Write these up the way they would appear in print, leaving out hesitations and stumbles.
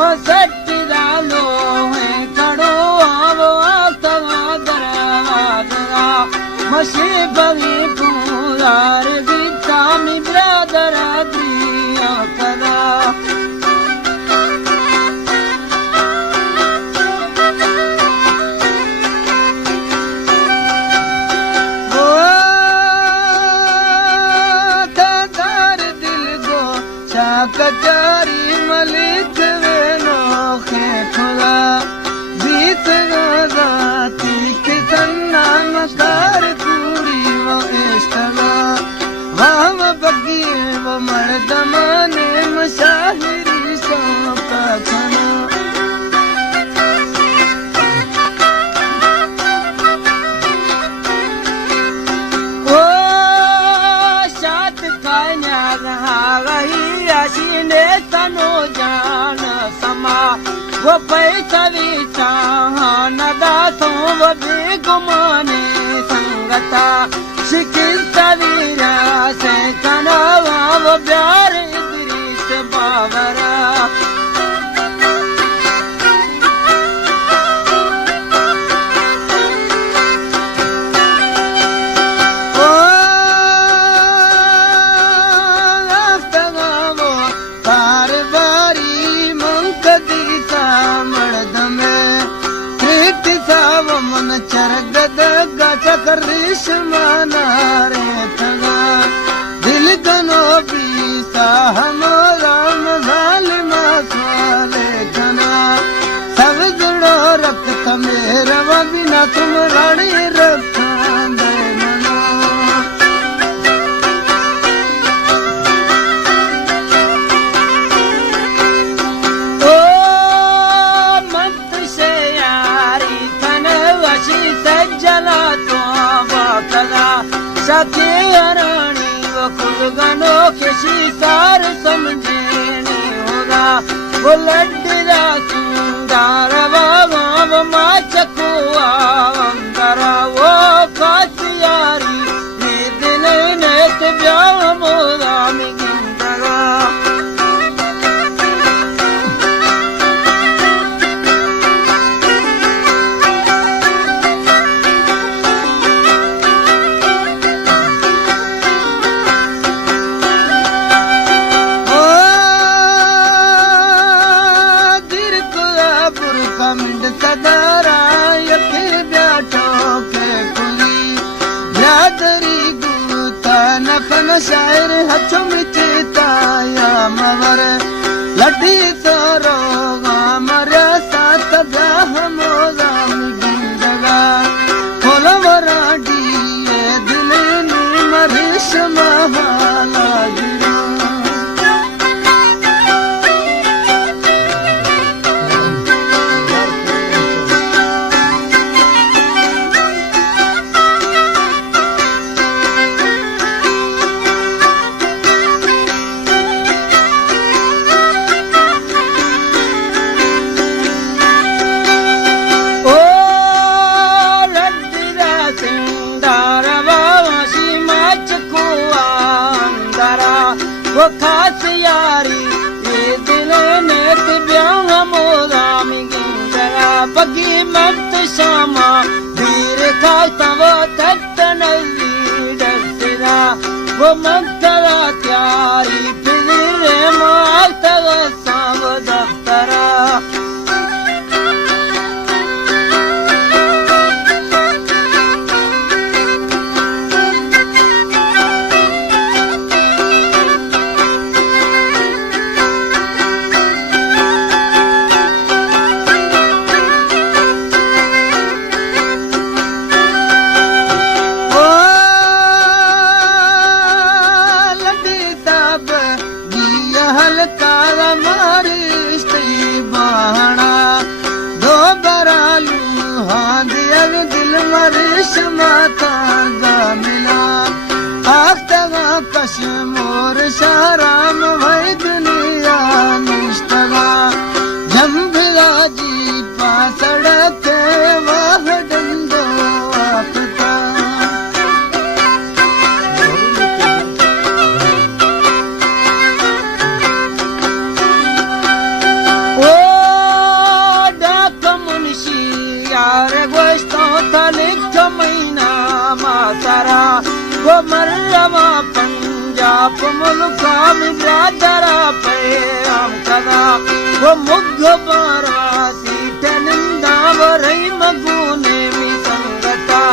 must डालो है कड़ो आवो तवा दरवाजा मशी बरी पुरार गीता मी ब्रदर दिया कदा कचारी मलिक वेनो खे खुदा बीत गाती किसन्ना मकार पूरी वो इश्तगा वाम बगी वो मर्दमाने मशाहिरी सौंपा छना ओ शात कान्या गई ने तनो जान समा वो पैसवी चाहन दासों वो बेगुमाने संगता शिकिल सवीरा से कनावा वो प्यार दृश्य बावरा चरगद गचकर रिश्माना रे थगा दिल गनो बीसा हमारा मजालिमा स्वाले जना सब जुड़ो रक्त मेरा बिना तुम रानी रखा दे मना ओ मत से यारी सज्जला तो बाकला सके रानी वो खुद गनो किसी सार समझे नहीं होगा वो लड्डा सुंदर बाबा वो माचकुआ अंदरा वो कासियारी ये दिल ने तो ब्याह मोरा में गिंदगा सदारा यके बैठो के कुली ब्रादरी गुता नखन शायर हथों में चेताया मवर लड्डी तोरो मरा साथ ब्याह मोरा मिंदगा खोलो वराडी दिल ने मरिश महाला वो खास यारी ये दिल ने ब्याह मोरा में गिंदरा बगी मत शामा वीर खाता वो तट नजरी डसरा वो मंतरा त्यारी फिर माता सांग दफ्तरा कश्मोर शाराम भई दुनिया निष्ठगा जंभिला जी पासड़क वाह डंडो आपका ओ मर्यमा पंजाब मुल्का बिरादरा पे हम कदा वो मुग्ध परवासी ठनिंदा वरई मगुने मी संगता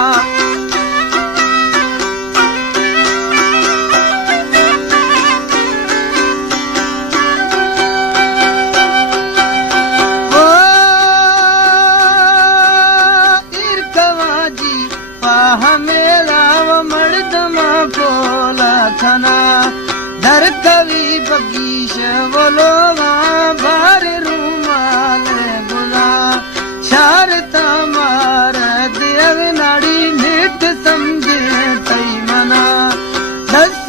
हमेलाव मर्दमा बोला खना धर कवि बगीश बोलो भार रूमाल गुना शारता मार देव नाड़ी निठ समझे तई मना दस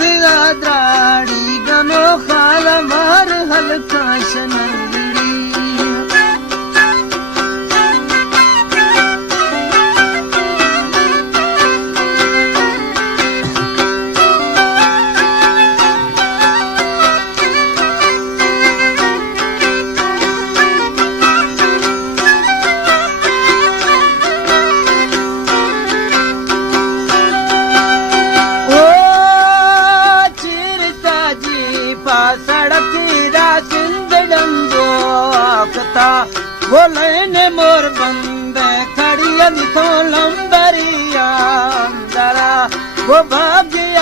द्राड़ी गनो खाल मार हल्का शनरड़ी वो लेने मोर बंद खड़ी लिखो लंबरिया अंदरा वो भाग्य